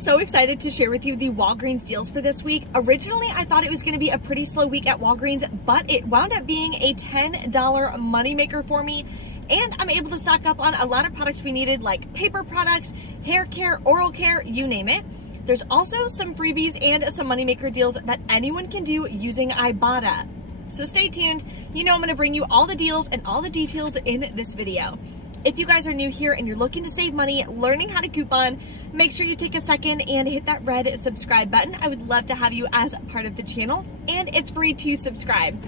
so excited to share with you the Walgreens deals for this week. Originally, I thought it was going to be a pretty slow week at Walgreens, but it wound up being a $10 moneymaker for me. And I'm able to stock up on a lot of products we needed, like paper products, hair care, oral care, you name it. There's also some freebies and some moneymaker deals that anyone can do using Ibotta. So stay tuned. You know I'm going to bring you all the deals and all the details in this video. If you guys are new here and you're looking to save money, learning how to coupon, make sure you take a second and hit that red subscribe button. I would love to have you as part of the channel, and it's free to subscribe.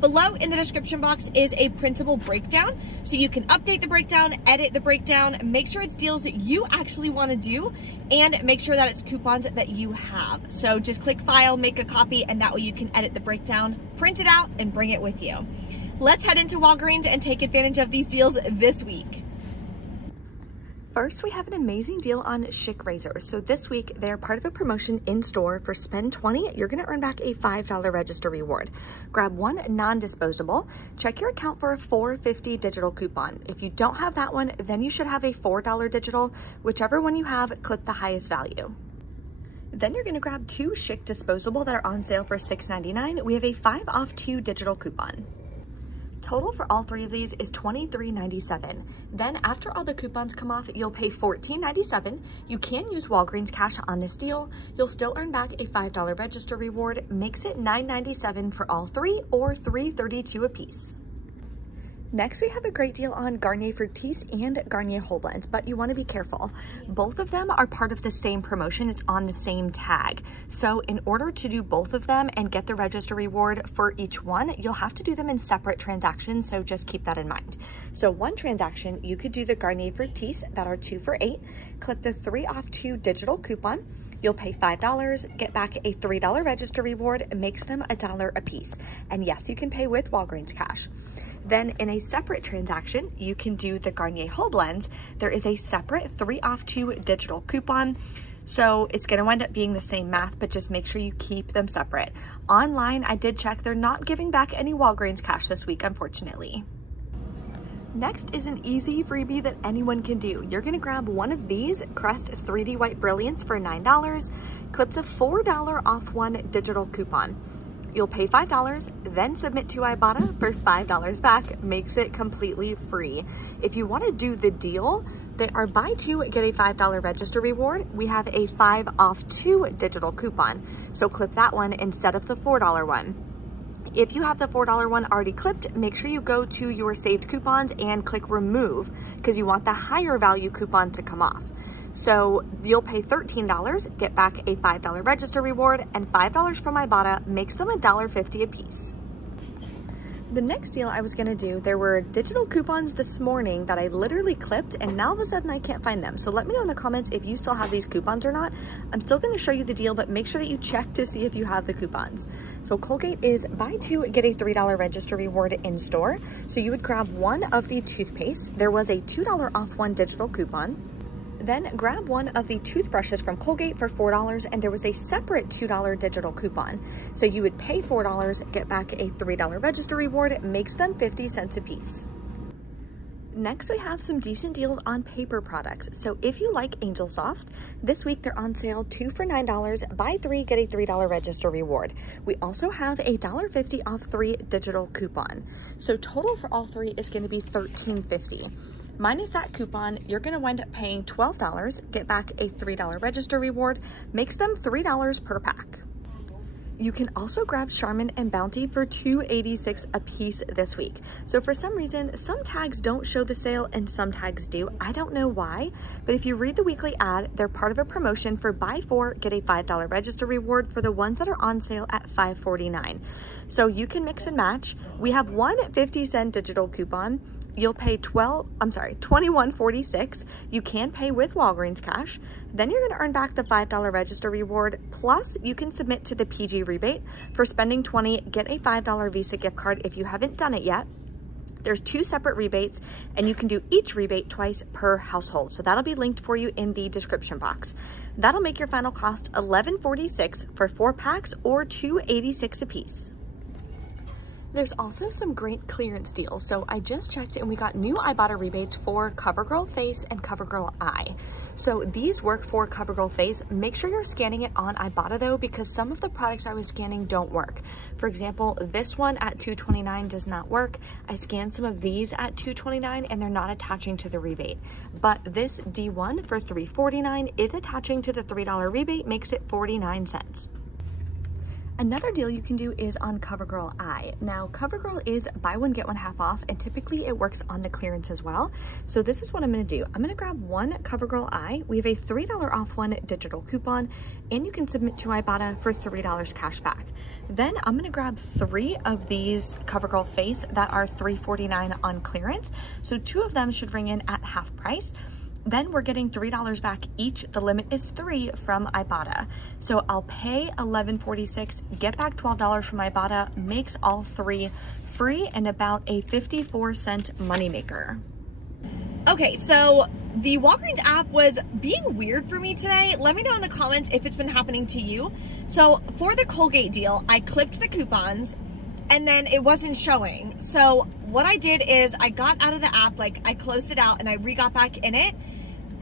Below in the description box is a printable breakdown, so you can update the breakdown, edit the breakdown, make sure it's deals that you actually want to do, and make sure that it's coupons that you have. So just click file, make a copy, and that way you can edit the breakdown, print it out, and bring it with you. Let's head into Walgreens and take advantage of these deals this week. First, we have an amazing deal on Schick razors. So this week, they're part of a promotion in store. For spend $20, you're gonna earn back a $5 register reward. Grab one non-disposable, check your account for a $4.50 digital coupon. If you don't have that one, then you should have a $4 digital. Whichever one you have, click the highest value. Then you're gonna grab two Schick disposable that are on sale for $6.99. We have a 5 off 2 digital coupon. Total for all three of these is $23.97. Then after all the coupons come off, you'll pay $14.97. You can use Walgreens cash on this deal. You'll still earn back a $5 register reward, makes it $9.97 for all three or $3.32 a piece. Next, we have a great deal on Garnier Fructis and Garnier Whole Blends, but you want to be careful. Both of them are part of the same promotion. It's on the same tag. So in order to do both of them and get the register reward for each one, you'll have to do them in separate transactions, so just keep that in mind. So one transaction, you could do the Garnier Fructis that are 2 for $8, click the 3 off 2 digital coupon. You'll pay $5, get back a $3 register reward, it makes them $1 a piece. And yes, you can pay with Walgreens cash. Then in a separate transaction, you can do the Garnier Whole Blends. There is a separate 3 off 2 digital coupon. So it's gonna wind up being the same math, but just make sure you keep them separate. Online, I did check, they're not giving back any Walgreens cash this week, unfortunately. Next is an easy freebie that anyone can do. You're gonna grab one of these Crest 3D White Brilliants for $9, clip the $4 off 1 digital coupon. You'll pay $5, then submit to Ibotta for $5 back, makes it completely free. If you wanna do the deal, they are buy 2, get a $5 register reward. We have a 5 off 2 digital coupon. So clip that one instead of the $4 one. If you have the $4 one already clipped, make sure you go to your saved coupons and click remove, because you want the higher value coupon to come off. So you'll pay $13, get back a $5 register reward, and $5 from Ibotta makes them $1.50 a piece. The next deal I was gonna do, there were digital coupons this morning that I literally clipped, and now all of a sudden I can't find them. So let me know in the comments if you still have these coupons or not. I'm still gonna show you the deal, but make sure that you check to see if you have the coupons. So Colgate is buy 2, get a $3 register reward in store. So you would grab one of the toothpaste. There was a $2 off 1 digital coupon. Then grab one of the toothbrushes from Colgate for $4, and there was a separate $2 digital coupon. So you would pay $4, get back a $3 register reward, it makes them 50 cents a piece. Next, we have some decent deals on paper products. So if you like Angel Soft, this week they're on sale 2 for $9, buy 3, get a $3 register reward. We also have a $1.50 off 3 digital coupon. So total for all three is gonna be $13.50. Minus that coupon, you're gonna wind up paying $12, get back a $3 register reward, makes them $3 per pack. You can also grab Charmin and Bounty for $2.86 a piece this week. So for some reason, some tags don't show the sale and some tags do. I don't know why, but if you read the weekly ad, they're part of a promotion for buy 4, get a $5 register reward for the ones that are on sale at $5.49. So you can mix and match. We have one 50-cent digital coupon. You'll pay $21.46. You can pay with Walgreens cash. Then you're gonna earn back the $5 register reward, plus you can submit to the PG rebate. For spending $20, get a $5 Visa gift card if you haven't done it yet. There's 2 separate rebates, and you can do each rebate twice per household. So that'll be linked for you in the description box. That'll make your final cost $11.46 for 4 packs or $2.86 a piece. There's also some great clearance deals. So I just checked and we got new Ibotta rebates for CoverGirl Face and CoverGirl Eye. So these work for CoverGirl Face. Make sure you're scanning it on Ibotta though, because some of the products I was scanning don't work. For example, this one at $2.29 does not work. I scanned some of these at $2.29 and they're not attaching to the rebate. But this D1 for $3.49 is attaching to the $3 rebate, makes it 49 cents. Another deal you can do is on CoverGirl Eye. Now, CoverGirl is buy one, get one half off, and typically it works on the clearance as well. So this is what I'm gonna do. I'm gonna grab one CoverGirl Eye. We have a $3 off one digital coupon, and you can submit to Ibotta for $3 cash back. Then I'm gonna grab 3 of these CoverGirl Face that are $3.49 on clearance. So 2 of them should ring in at half price. Then we're getting $3 back each. The limit is 3 from Ibotta. So I'll pay $11.46, get back $12 from Ibotta, makes all 3 free and about a 54-cent moneymaker. Okay, so the Walgreens app was being weird for me today. Let me know in the comments if it's been happening to you. So for the Colgate deal, I clipped the coupons and then it wasn't showing. So what I did is I got out of the app, like I closed it out and I re-got back in it.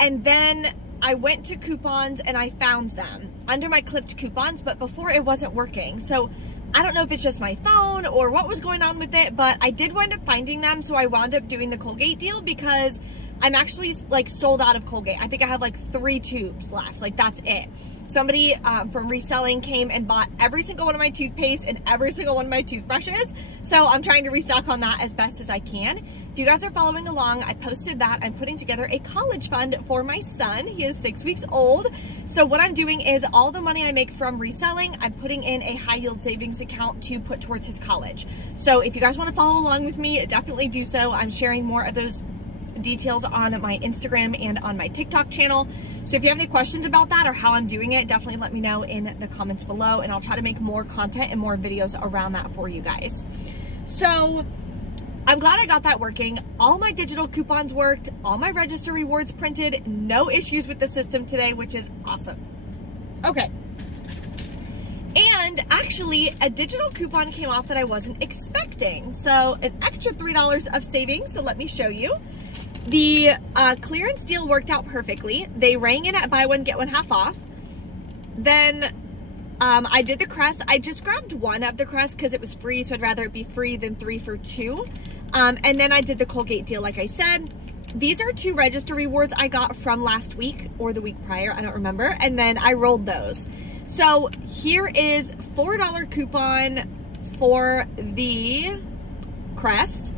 And then I went to coupons and I found them under my clipped coupons, but before it wasn't working. So I don't know if it's just my phone or what was going on with it, but I did wind up finding them. So I wound up doing the Colgate deal because I'm actually like sold out of Colgate. I think I have like 3 tubes left. Like that's it. Somebody from reselling came and bought every single one of my toothpaste and every single one of my toothbrushes. So I'm trying to restock on that as best as I can. If you guys are following along, I posted that I'm putting together a college fund for my son. He is 6 weeks old. So what I'm doing is all the money I make from reselling, I'm putting in a high yield savings account to put towards his college. So if you guys want to follow along with me, definitely do so. I'm sharing more of those details on my Instagram and on my TikTok channel. So if you have any questions about that or how I'm doing it, definitely let me know in the comments below and I'll try to make more content and more videos around that for you guys. So I'm glad I got that working. All my digital coupons worked, all my register rewards printed, no issues with the system today, which is awesome. Okay. And actually a digital coupon came off that I wasn't expecting. So an extra $3 of savings. So let me show you. The clearance deal worked out perfectly. They rang in at buy one, get one half off. Then I did the crest. I just grabbed 1 of the crest because it was free. So I'd rather it be free than 3 for 2. And then I did the Colgate deal, like I said. These are 2 register rewards I got from last week or the week prior. I don't remember. And then I rolled those. So here is $4 coupon for the crest.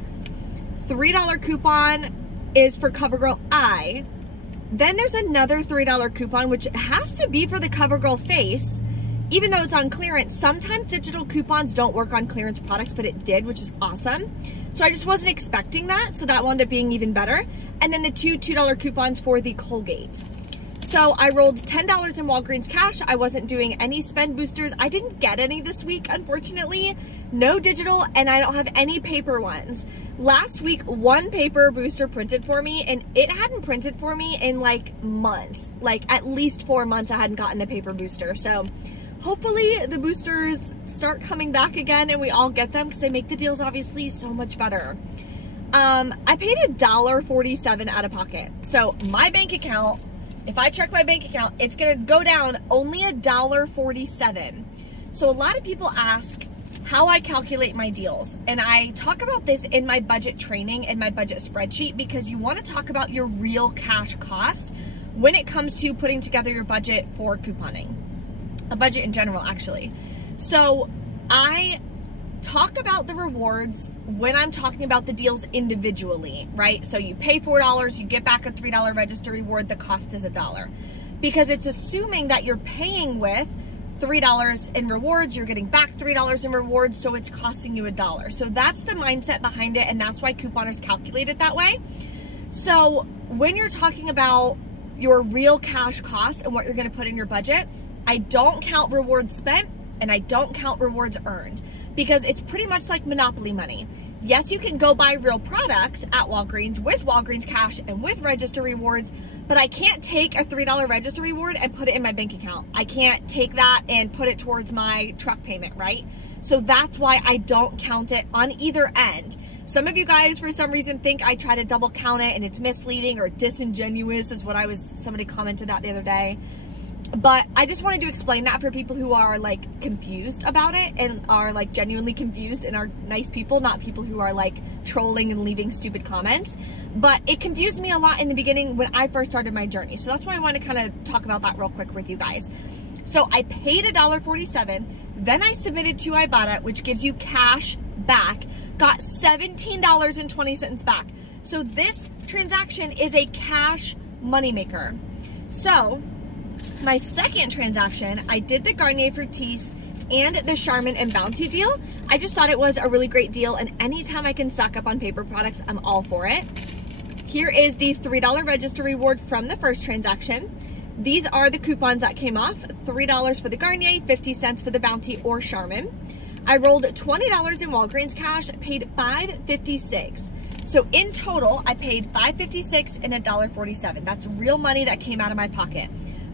$3 coupon is for CoverGirl Eye. Then there's another $3 coupon, which has to be for the CoverGirl Face. Even though it's on clearance, sometimes digital coupons don't work on clearance products, but it did, which is awesome. So I just wasn't expecting that, so that wound up being even better. And then the 2 $2 coupons for the Colgate. So I rolled $10 in Walgreens cash. I wasn't doing any spend boosters. I didn't get any this week, unfortunately. No digital, and I don't have any paper ones. Last week, 1 paper booster printed for me, and it hadn't printed for me in like months. Like at least 4 months I hadn't gotten a paper booster. So hopefully the boosters start coming back again and we all get them because they make the deals obviously so much better. I paid $1.47 out of pocket. So my bank account, if I check my bank account, it's gonna go down only $1.47. So a lot of people ask how I calculate my deals. And I talk about this in my budget training and my budget spreadsheet because you wanna talk about your real cash cost when it comes to putting together your budget for couponing. A budget in general, actually. So I talk about the rewards when I'm talking about the deals individually, right? So you pay $4, you get back a $3 register reward, the cost is $1. Because it's assuming that you're paying with $3 in rewards, you're getting back $3 in rewards, so it's costing you $1. So that's the mindset behind it, and that's why couponers calculate it that way. So when you're talking about your real cash cost and what you're gonna put in your budget, I don't count rewards spent and I don't count rewards earned because it's pretty much like Monopoly money. Yes, you can go buy real products at Walgreens with Walgreens Cash and with register rewards, but I can't take a $3 register reward and put it in my bank account. I can't take that and put it towards my truck payment, right? So that's why I don't count it on either end. Some of you guys, for some reason, think I try to double count it and it's misleading or disingenuous is what somebody commented that the other day. But I just wanted to explain that for people who are like confused about it and are like genuinely confused and are nice people, not people who are like trolling and leaving stupid comments. But it confused me a lot in the beginning when I first started my journey. So that's why I want to kind of talk about that real quick with you guys. So I paid $1.47, then I submitted to Ibotta, which gives you cash back, got $17.20 back. So this transaction is a cash moneymaker. So my second transaction, I did the Garnier Fructis and the Charmin and Bounty deal. I just thought it was a really great deal, and anytime I can stock up on paper products, I'm all for it. Here is the $3 register reward from the first transaction. These are the coupons that came off. $3 for the Garnier, 50 cents for the Bounty or Charmin. I rolled $20 in Walgreens cash, paid $5.56. So in total, I paid $5.56 and $1.47. That's real money that came out of my pocket.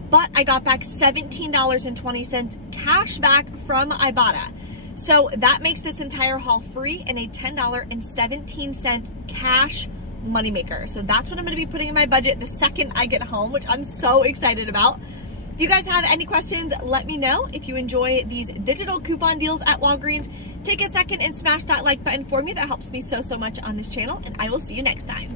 But I got back $17.20 cash back from Ibotta. So that makes this entire haul free and a $10.17 cash moneymaker. So that's what I'm going to be putting in my budget the second I get home, which I'm so excited about. If you guys have any questions, let me know. If you enjoy these digital coupon deals at Walgreens, take a second and smash that like button for me. That helps me so much on this channel, and I will see you next time.